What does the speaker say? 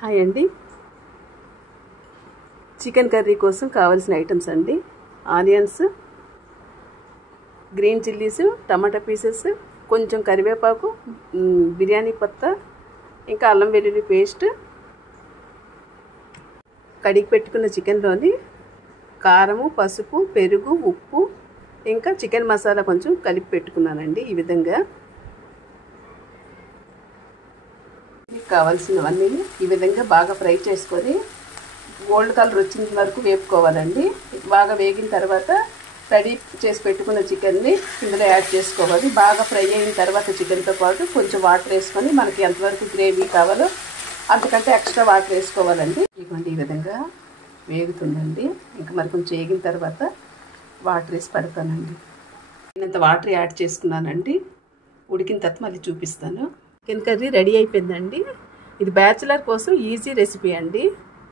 Hi అండి. Chicken curry కోసం కావాల్సిన ఐటమ్స్ అండి. ఆనియన్స్, గ్రీన్ చిల్లీస్, టమాటా పీసెస్, కొంచెం కరివేపాకు, బిర్యానీ పత్తా, ఇంకా అల్లం వెల్లుల్లి పేస్ట్, కడిగి పెట్టుకున్న చికెన్లోని కారము, పసుపు, పెరుగు, ఉప్పు, ఇంకా చికెన్ మసాలా కొంచెం కలిపి పెట్టుకున్నానండి. ఈ విధంగా కావాల్సినవన్నీ ఈ విధంగా బాగా ఫ్రై చేసుకొని గోల్డ్ కలర్ వచ్చిన వరకు వేపుకోవాలండి. బాగా వేగిన తర్వాత రెడీ చేసి పెట్టుకున్న చికెన్ని ఇందులో యాడ్ చేసుకోవాలి. బాగా ఫ్రై అయిన తర్వాత చికెన్తో పాటు కొంచెం వాటర్ వేసుకొని మనకి ఎంతవరకు గ్రేవీ కావాలో అంతకంటే ఎక్స్ట్రా వాటర్ వేసుకోవాలండి. ఇదిగోండి ఈ విధంగా వేగుతుందండి. ఇంకా మరి కొంచెం వేగిన తర్వాత వాటర్ వేసి పెడతానండి. నేనంత వాటర్ యాడ్ చేసుకున్నానండి. ఉడికిన తర్వాత మళ్ళీ చూపిస్తాను. చికెన్ కర్రీ రెడీ అయిపోయిందండి. ఇది బ్యాచిలర్ కోసం ఈజీ రెసిపీ అండి.